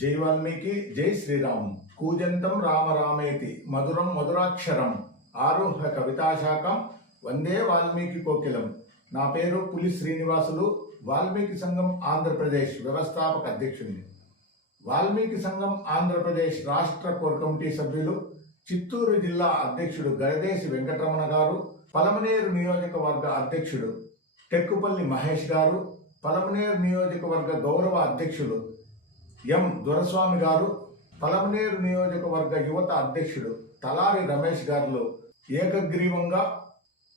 జై వాల్మీకి జై శ్రీరామ్. కూజంతం రామ రామేతి. మధురం మధురాక్షరం. ఆరోహ కవితాశాఖం వందే వాల్మీకి కోకిలం. నా పేరు పులి శ్రీనివాసులు. వాల్మీకి సంఘం ఆంధ్రప్రదేశ్ వ్యవస్థాపక అధ్యక్షుడిని వాల్మీకి సంఘం ఆంధ్రప్రదేశ్ రాష్ట్ర కోర్ కమిటీ సభ్యులు. చిత్తూరు జిల్లా అధ్యక్షుడు గరదేశి వెంకటరమణ గారు. పలమనేరు నియోజకవర్గ అధ్యక్షుడు టెక్కుపల్లి మహేష్ గారు. పలమనేరు నియోజకవర్గ గౌరవ అధ్యక్షులు ఎం దొరస్వామి గారు పలమనేరు నియోజకవర్గ యువత అధ్యక్షుడు తలారి రమేష్ గారు ఏకగ్రీవంగా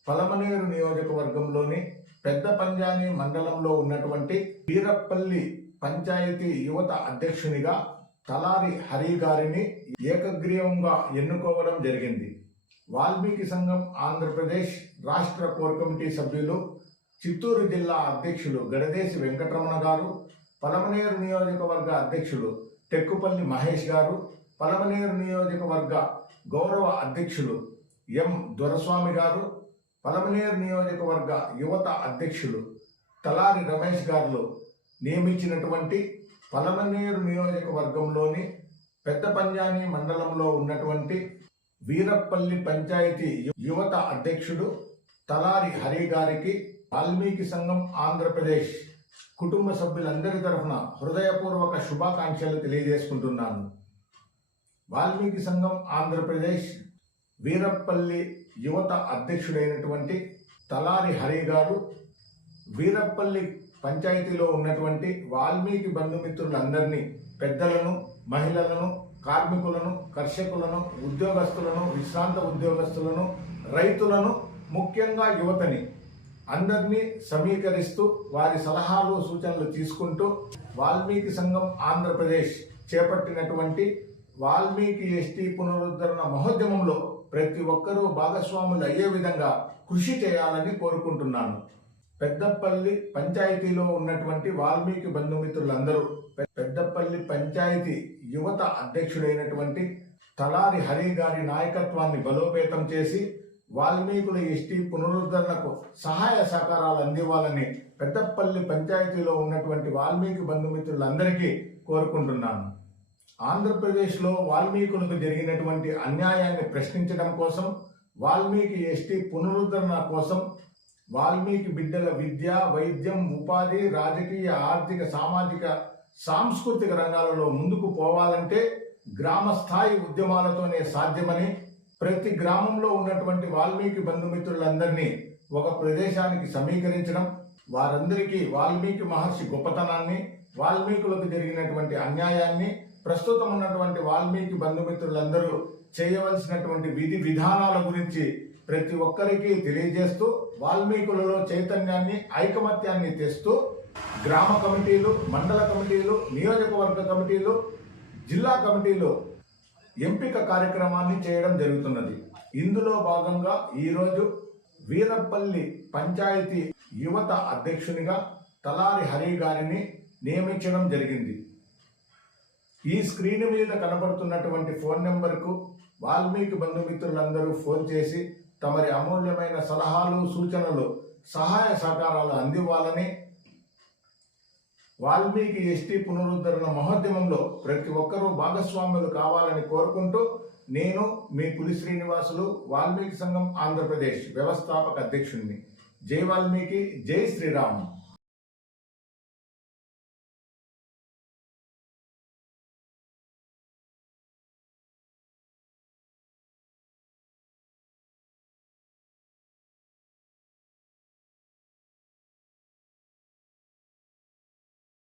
పలమనేరు నియోజకవర్గంలోని పెద్ద పంజాని మండలంలో ఉన్నటువంటి వీరపల్లి పంచాయతీ యువత అధ్యక్షునిగా తలారి హరి గారిని ఏకగ్రీవంగా ఎన్నుకోవడం జరిగింది. వాల్మీకి సంఘం ఆంధ్రప్రదేశ్ రాష్ట్ర కోర్ కమిటీ సభ్యులు చిత్తూరు జిల్లా అధ్యక్షులు గడదేశి వెంకటరమణ గారు పలమనేరు నియోజకవర్గ అధ్యక్షుడు టెక్కుపల్లి మహేష్ గారు పలమనేరు నియోజకవర్గ గౌరవ అధ్యక్షులు ఎం దొరస్వామి గారు పలమనేరు నియోజకవర్గ యువత అధ్యక్షులు తలారి రమేష్ గారు నియమించినటువంటి పలమనేరు నియోజకవర్గంలోని పెద్ద పంజాని మండలంలో ఉన్నటువంటి వీరప్పల్లి పంచాయతీ యువత అధ్యక్షుడు తలారి హరి గారికి వాల్మీకి సంఘం ఆంధ్రప్రదేశ్ కుటుంబ సభ్యులందరి తరఫున హృదయపూర్వక శుభాకాంక్షలు తెలియజేసుకుంటున్నాను. వాల్మీకి సంఘం ఆంధ్రప్రదేశ్ వీరప్పల్లి యువత అధ్యక్షుడైనటువంటి తలారి హరి గారు వీరప్పల్లి పంచాయతీలో ఉన్నటువంటి వాల్మీకి బంధుమిత్రులందరినీ పెద్దలను మహిళలను కార్మికులను కర్షకులను ఉద్యోగస్తులను విశ్రాంత ఉద్యోగస్తులను రైతులను ముఖ్యంగా యువతని అందరినీ సమీకరిస్తూ వారి సలహాలు సూచనలు తీసుకుంటూ వాల్మీకి సంఘం ఆంధ్రప్రదేశ్ చేపట్టినటువంటి వాల్మీకి ఎస్టీ పునరుద్ధరణ మహోద్యమంలో ప్రతి ఒక్కరూ భాగస్వాములు అయ్యే విధంగా కృషి చేయాలని కోరుకుంటున్నాను. పెద్దపల్లి పంచాయతీలో ఉన్నటువంటి వాల్మీకి బంధుమిత్రులందరూ పెద్దపల్లి పంచాయతీ యువత అధ్యక్షుడైనటువంటి తలారి హరి గారి నాయకత్వాన్ని బలోపేతం చేసి వాల్మీకుల ఎస్టీ పునరుద్ధరణకు సహాయ సహకారాలు అందివ్వాలని పెద్దపల్లి పంచాయతీలో ఉన్నటువంటి వాల్మీకి బంధుమిత్రులందరికీ కోరుకుంటున్నాను. ఆంధ్రప్రదేశ్లో వాల్మీకులకు జరిగినటువంటి అన్యాయాన్ని ప్రశ్నించడం కోసం వాల్మీకి ఎస్టీ పునరుద్ధరణ కోసం వాల్మీకి బిడ్డల విద్య వైద్యం ఉపాధి రాజకీయ ఆర్థిక సామాజిక సాంస్కృతిక రంగాలలో ముందుకు పోవాలంటే గ్రామ స్థాయి ఉద్యమాలతోనే సాధ్యమని ప్రతి గ్రామంలో ఉన్నటువంటి వాల్మీకి బంధుమిత్రులందరినీ ఒక ప్రదేశానికి సమీకరించడం వారందరికీ వాల్మీకి మహర్షి గొప్పతనాన్ని వాల్మీకులకు జరిగినటువంటి అన్యాయాన్ని ప్రస్తుతం ఉన్నటువంటి వాల్మీకి బంధుమిత్రులందరూ చేయవలసినటువంటి విధి విధానాల గురించి ప్రతి ఒక్కరికి తెలియజేస్తూ వాల్మీకులలో చైతన్యాన్ని ఐకమత్యాన్ని తెస్తూ గ్రామ కమిటీలు మండల కమిటీలు నియోజకవర్గ కమిటీలు జిల్లా కమిటీలు ఎంపిక కార్యక్రమాన్ని చేయడం జరుగుతున్నది. ఇందులో భాగంగా ఈరోజు వీరపల్లి పంచాయతీ యువత అధ్యక్షునిగా తలారి హరి గారిని నియమించడం జరిగింది. ఈ స్క్రీన్ మీద కనబడుతున్నటువంటి ఫోన్ నెంబర్కు వాల్మీకి బంధుమిత్రులందరూ ఫోన్ చేసి తమరి అమూల్యమైన సలహాలు సూచనలు సహాయ సహకారాలు అందివ్వాలని వాల్మీకి ఎస్టీ పునరుద్ధరణ మహోద్యమంలో ప్రతి ఒక్కరూ భాగస్వాములు కావాలని కోరుకుంటూ నేను మీ పులి శ్రీనివాసులు వాల్మీకి సంఘం ఆంధ్రప్రదేశ్ వ్యవస్థాపక అధ్యక్షుడిని జై వాల్మీకి జై శ్రీరామ్.